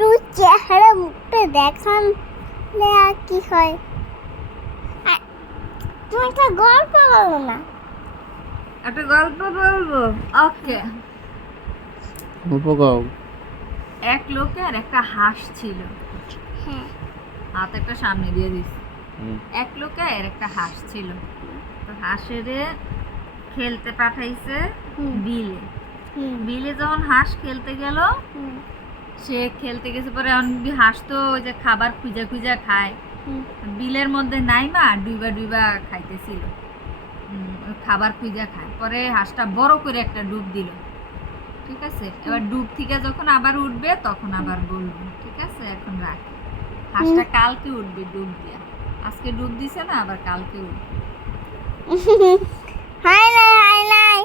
একটু চেহারা মুখটা দেখান আর কি হয়। তুমি একটা গল্প বলো না। একটা গল্প বলবো? ওকে। উপকার। এক লোকের একটা হাঁস ছিল। হ্যাঁ। হাত একটা সামনে দিয়ে দিস। এক লোকের একটা হাঁস ছিল, তো হাঁসেরে খেলতে পাঠাইছে বিলে। বিলে যখন হাঁস খেলতে গেল, সে খেলতে গেছে পরে হাঁস তো ওই যে খাবার খুঁজা খুঁজা খায়, বিলের মধ্যে নাইমা ডুইবা ডুইবা খাইতেছিল, খাবার খুঁজা খায়। পরে হাঁসটা বড় করে একটা ডুব দিল, ঠিক আছে? এবার ডুব থেকে যখন আবার উঠবে তখন আবার বলবো, ঠিক আছে? এখন রাখ। হাঁসটা কালকে উঠবে ডুব দিয়া, আজকে ডুব দিছে না, আবার কালকে উঠবে। হাই নাই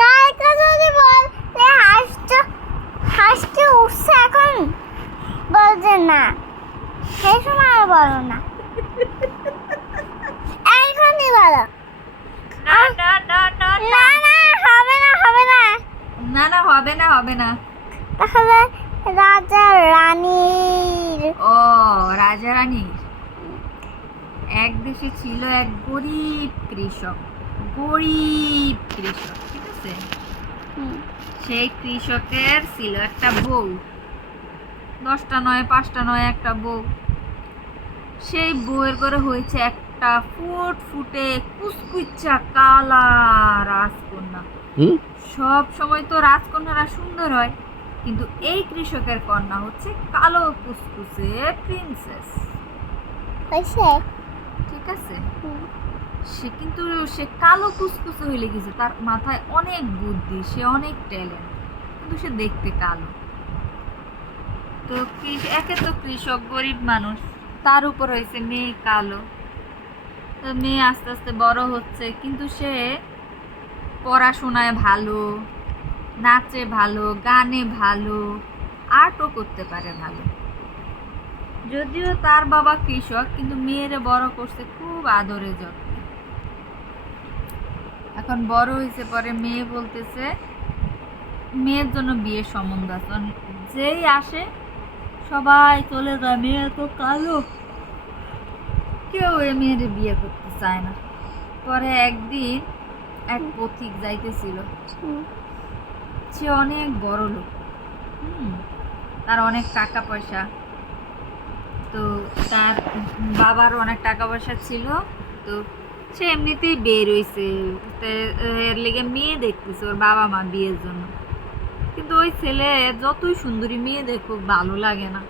কালকে যদি বললে হাসতে উঠছে, এখন বলছে না, সেই সময় আর বলো না, এখনই বলো। না না না না না না, হবে না হবে না। না না, হবে না হবে না। তাহলে রাজা রানীর। ও, রাজা রানীর এক দেশে ছিল এক গরিব কৃষক। গরিব কৃষক, ঠিক আছে? সেই কৃষকের ছিল একটা বউ, 10টা নয় 5টা নয় একটা বউ। সেই বউয়ের করে হয়েছে একটা ফুটফুটে কুচকুচা কালা রাজকন্যা। সব সময় তো রাজকন্যারা সুন্দর হয়, কিন্তু এই কৃষকের কন্যা হচ্ছে কালো কুচকুচে প্রিন্সেস, ঠিক আছে? সে কালো কুচকুচে হইলে গেছে, তার মাথায় অনেক বুদ্ধি, সে অনেক ট্যালেন্ট, কিন্তু সে দেখতে কালো। তো একে তো কৃষক গরিব মানুষ, তার উপর হয়েছে মেয়ে কালো। তো মেয়ে আস্তে আস্তে বড় হচ্ছে, কিন্তু সে পড়াশোনায় ভালো, নাচে ভালো, গানে ভালো, আর্টও করতে পারে ভালো। যদিও তার বাবা কৃষক, কিন্তু মেয়েরে বড় করছে খুব আদরে যত্নে। এখন বড় হয়েছে, পরে মেয়ে বলতেছে মেয়ের জন্য বিয়ের সম্বন্ধ আছে। যেই আসে সবাই চলে যায়, মেয়ে তো কালো, কেউ এ মেয়ের বিয়ে করতে চায় না। পরে একদিন এক পথিক যাইতেছিল, সে অনেক বড় লোক, তার অনেক টাকা পয়সা, তো তার বাবারও অনেক টাকা পয়সা ছিল। তো সে এমনিতেই বের হইছে, এর লেগে মেয়ে দেখতেছে ওর বাবা মা বিয়ের জন্য। কিন্তু ওই ছেলে যতই সুন্দরী মেয়ে দেখুক ভালো লাগে না।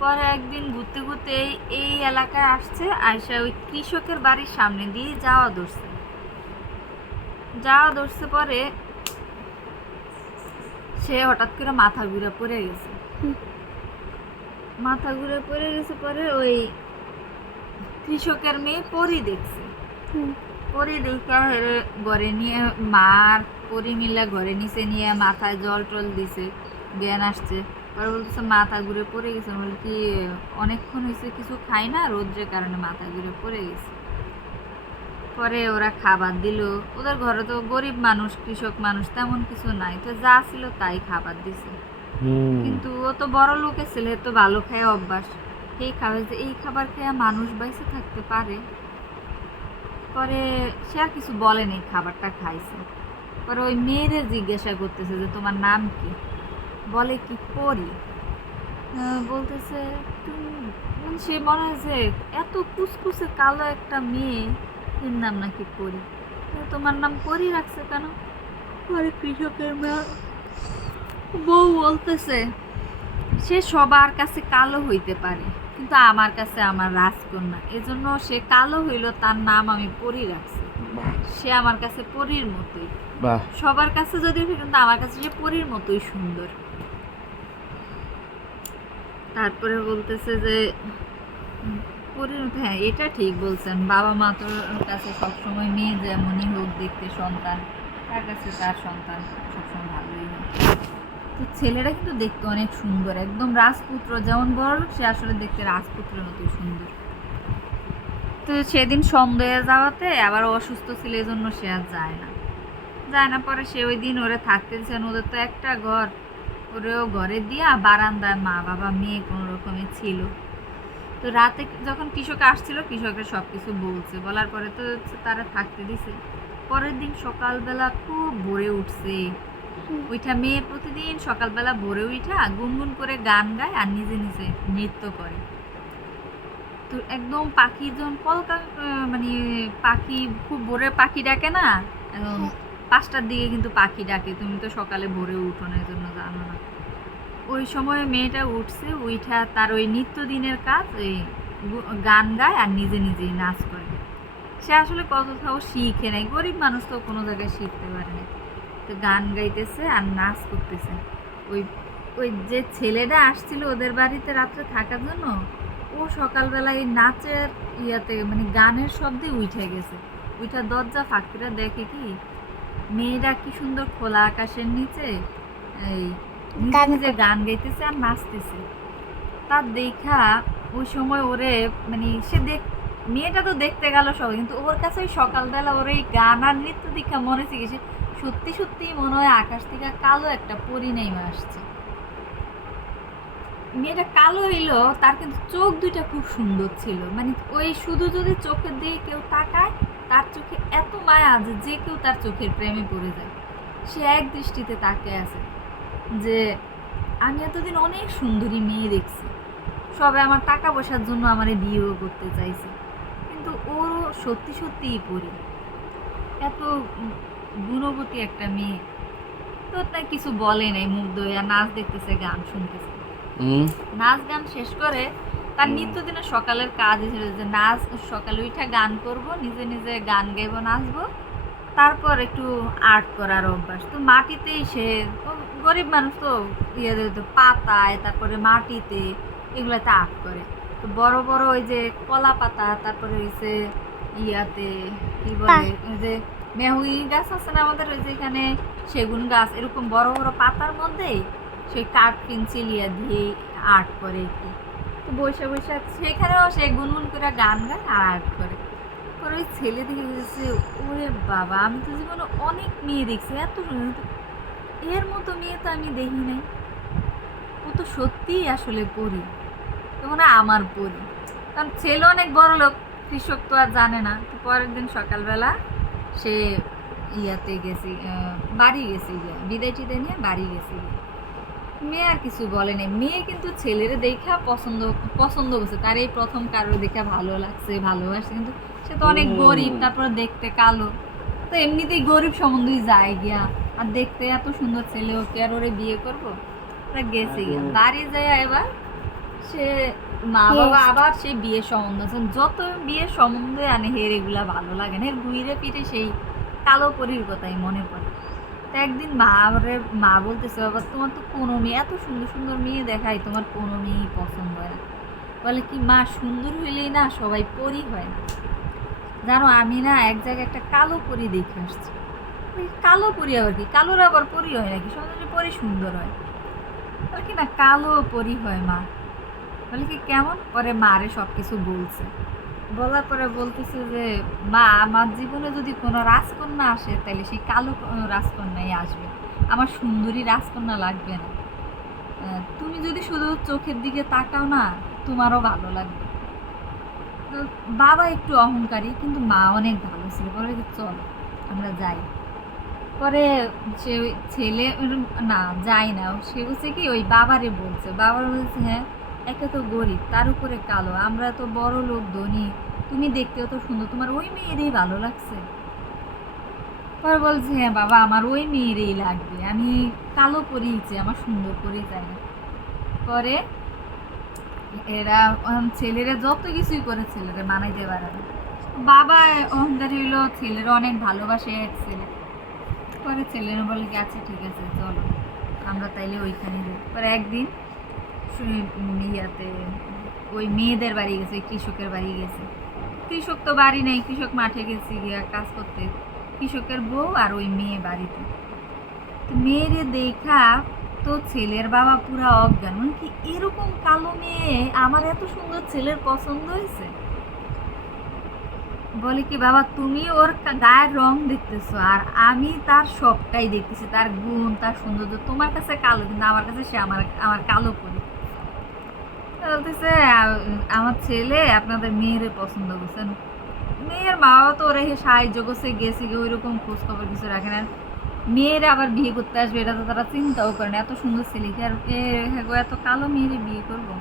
পরে একদিন ঘুরতে ঘুরতে এই এলাকায় আসছে, আয়সা ওই কৃষকের বাড়ির সামনে দিয়ে যাওয়া ধরছে। পরে সে হঠাৎ করে মাথা ঘুরে পড়ে গেছে। পরে ওই কৃষকের মেয়ে পরি দেখছে। পরি দেখা হেরে ঘরে নিয়ে, মার পরি মিলা ঘরে নিচে নিয়ে মাথায় জল টল দিছে, জ্ঞান আসছে। পরে বলতেছে মাথা ঘুরে পড়ে গেছে, বলে কি অনেকক্ষণ হয়েছে কিছু খাই না, রোদ্রের কারণে মাথা ঘুরে পড়ে গেছে। পরে ওরা খাবার দিল, ওদের ঘরে তো গরিব মানুষ, কৃষক মানুষ, তেমন কিছু নাই, তো যা ছিল তাই খাবার দিছে। কিন্তু ও তো বড় লোকের ছেলে, তো ভালো খায় অভ্যাস, এই খাবার খেয়ে মানুষ বাইসে থাকতে পারে। পরে সে আর কিছু বলে নেই, খাবারটা খাইছে। পরে ওই মেয়েরে জিজ্ঞাসা করতেছে যে তোমার নাম কি? বলে কি পরি। বলতেছে সে মনে হয়েছে এত কুচকুচে কালো একটা মেয়ে, এর নাম নাকি পরি, তোমার নাম পরি রাখছে কেন? পরে কৃষকের বউ বলতেছে সে সবার কাছে কালো হইতে পারে, কিন্তু আমার কাছে আমার রাজকন্যা, এজন্য সে কালো হইল, তার নাম আমি পরি রাখছি। সে আমার কাছে পরীর মতোই, সবার কাছে যদি, কিন্তু আমার কাছে সে পরীর মতোই সুন্দর। তারপরে বলতেছে যে হ্যাঁ এটা ঠিক বলছেন, বাবা মা তোর কাছে সবসময় মেয়ে যেমনই হোক দেখতে সন্তান, তার কাছে তার সন্তান সবসময় ভালোই হয়। তো ছেলেটা কিন্তু দেখতে অনেক সুন্দর, একদম রাজপুত্র, যেমন বড় সে আসলে দেখতে রাজপুত্রের মতোই সুন্দর। তো সেদিন সন্দেহে যাওয়াতে আবার অসুস্থ ছিল, এই জন্য সে আর যায় না। পরে সে ওই দিন ওরা থাকতে দিচ্ছেন, ওদের তো একটা ঘর, ওরেও ঘরে দিয়া বারান্দায় মা বাবা মেয়ে কোনো রকমে ছিল। তো রাতে যখন কৃষক আসছিল, কৃষকের সব কিছু বলছে, বলার পরে তো তারা থাকতে দিছে। পরের দিন সকালবেলা খুব ভোরে উঠছে, ওইটা মেয়ে প্রতিদিন সকালবেলা ভোরে উঠা গুনগুন করে গান গায় আর নিজে নিজে নৃত্য করে। তো একদম পাখির যখন মানে পাখি খুব ভোরে পাখি ডাকে না, একদম 5টার দিকে কিন্তু পাখি ডাকে, তুমি তো সকালে ভোরে উঠো না, এই জন্য জানো না। ওই সময় মেয়েটা উঠছে, উঠা তার ওই নিত্যদিনের কাজ এই গান গায় আর নিজে নিজেই নাচ করে। সে আসলে কোথাও শিখে নাই, গরিব মানুষ তো কোনো জায়গায় শিখতে পারে না। তো গান গাইতেছে আর নাচ করতেছে। ওই ওই যে ছেলেটা আসছিল ওদের বাড়িতে রাত্রে থাকার জন্য, ও সকালবেলা এই নাচের ইয়াতে মানে গানের শব্দে উঠে গেছে। উঠা দরজা ফাঁক করে দেখে কি মেয়েরা কি সুন্দর খোলা আকাশের নিচে এই নিজে নিজে গান গাইতেছে আর নাচতেছে। তার দেখা ওই সময় ওরে মানে মেয়েটা তো দেখতে গেল সবাই, কিন্তু ওর কাছে ওই সকালবেলা ওর এই গান আর নৃত্য দীক্ষা মনে হচ্ছে কি সত্যি সত্যি মনে হয় আকাশ থেকে কালো একটা পরি নেমে আসছে। মেয়েটা কালো হইলো, তার কিন্তু চোখ দুইটা খুব সুন্দর ছিল, মানে ওই শুধু যদি চোখের দিকে কেউ তাকায় তার চোখে এত মায়া আছে যে কেউ তার চোখের প্রেমে পড়ে যায়। সে এক দৃষ্টিতে তাকিয়ে আছে যে আমি এতদিন অনেক সুন্দরী মেয়ে দেখছি, সবে আমার টাকা পয়সার জন্য আমার বিয়েও করতে চাইছে, কিন্তু ওরও সত্যি সত্যিই পড়ি, এত গুণবতী একটা মেয়ে। তো তাই কিছু বলে নাই, মুগ্ধ হইয়া নাচ দেখতেছে, গান শুনতেছে। নাচ গান শেষ করে তার নিত্যদিনের সকালের কাজ ছিল যে নাচ, সকালে উঠা গান করব, নিজে নিজে গান গাইবো, নাচবো, তারপর একটু আর্ট করার অভ্যাস। তো মাটিতেই সে গরিব মানুষ তো ইয়ে পাতায়, তারপরে মাটিতে এগুলাতে আর্ট করে। তো বড় বড় ওই যে কলা পাতা, তারপরে হয়েছে ইয়াতে কি বলে ওই যে মেহুই গাছ আছে না আমাদের, ওই যে এখানে সেগুন গাছ, এরকম বড় বড় পাতার মধ্যেই সেই কাঠ পেন্সিল ইয়া দিয়ে আর্ট করে একটু। তো বসে বসে সেখানেও সে গুনগুন করে গান গায় আর আর্ট করে। পরে ওই ছেলে দেখে বুঝেছে ওরে বাবা, আমি তো জীবনে অনেক মেয়ে দেখছি এত সুন্দর, এর মতো মেয়ে তো আমি দেখি নাই, ও তো সত্যিই আসলে পড়ি, তখন আমার পড়ি। কারণ ছেলে অনেক বড় লোক, কৃষক তো আর জানে না। তো পরের দিন সকালবেলা সে ইয়াতে গেছি, বাড়ি গেছি, বিদায় টিদায় নিয়ে বাড়ি গেছি। মেয়ে আর কিছু বলে নাই, মেয়ে কিন্তু ছেলেরে দেখা পছন্দ করছে, তার এই প্রথম কারোর দেখা ভালো লাগছে, ভালোবাসছে। কিন্তু সে তো অনেক গরিব, তারপরে দেখতে কালো, তো এমনিতেই গরিব সম্বন্ধেই যায় গিয়া, আর দেখতে এত সুন্দর ছেলে, ওকে আর ওরে বিয়ে করবো, গেছে গিয়া বাড়ি যায়। এবার সে মা বাবা আবার সেই বিয়ের সম্বন্ধ আছে, যত বিয়ের সম্বন্ধে আনে হের এগুলা ভালো লাগে না, এর ঘুরে ফিরে সেই কালো পরীর কথাই মনে পড়ে। তো একদিন মা বলতেছে বাবা তোমার তো কোনো মেয়ে, এত সুন্দর সুন্দর মেয়ে দেখায়, তোমার কোনো মেয়েই পছন্দ হয় না। বলে কি মা, সুন্দর হইলেই না সবাই পরি হয় না, জানো আমি না এক জায়গায় একটা কালো পরি দেখে আসছি। কালো পরি আবার কি, কালোর আবার পরি হয় নাকি, সৌন্দর্য পরি সুন্দর হয়? বলে কি না, কালো পরি হয় মা। বলে কি কেমন? পরে মারে সব কিছু বলছে, বলার পরে বলতেছে যে মা, আমার জীবনে যদি কোনো রাজকন্যা আসে তাহলে সেই কালো রাজকন্যাই আসবে, আমার সুন্দরী রাজকন্যা লাগবে না। তুমি যদি শুধু চোখের দিকে তাকাও না, তোমারও ভালো লাগবে। তো বাবা একটু অহংকারী, কিন্তু মা অনেক ভালো ছিল। বলে চল আমরা যাই। পরে সে ছেলে না যায় না, সে বলছে কি ওই বাবারে বলছে, বাবার বলছে হ্যাঁ একে তো গরিব, তার উপরে কালো, আমরা তো বড় লোক ধনী, তুমি দেখতেও তো সুন্দর, তোমার ওই মেয়েরই ভালো লাগছে? পরে বলছে হ্যাঁ বাবা, আমার ওই মেয়েরই লাগবে, আমি কালো পরিয়েছি, আমার সুন্দর করে চাই না। পরে এরা ছেলেরা যত কিছুই করে ছেলেরা মানাইতে পারে না। বাবা অহংকারী হইলো, ছেলেরা অনেক ভালোবাসে এক ছেলে। পরে ছেলেরা বলে কি আচ্ছা ঠিক আছে চলো আমরা তাইলে ওইখানে যাই। পরে একদিন ইয়াতে ওই মেয়েদের বাড়ি গেছে, কৃষকের বাড়ি গেছে। কৃষক তো বাড়ি নেই, কৃষক মাঠে গেছে গিয়া কাজ করতে, কৃষকের বউ আর ওই মেয়ে বাড়িতে। তো মেয়েরে দেখা তো ছেলের বাবা পুরা অজ্ঞান, মানে কি এরকম কালো মেয়ে আমার এত সুন্দর ছেলের পছন্দ হয়েছে। বলে কি বাবা তুমি ওর গায়ের রং দেখতেছো আর আমি তার সবটাই দেখতেছি, তার গুণ, তার সৌন্দর্য। তোমার কাছে কালো, কিন্তু আমার কাছে সে আমার আমার কালো পরি। বলতেছে আমার ছেলে আপনাদের মেয়েরে পছন্দ করছেন। মেয়ের মা বাবা তো ওরা সাহায্য করছে, গেছে গিয়ে ওই রকম খোঁজ খবর কিছু রাখে না। মেয়েরা আবার বিয়ে করতে আসবে এটা তো তারা চিন্তাও করে না। এত সুন্দর ছেলেকে আর এত কালো মেয়েরে বিয়ে করবো?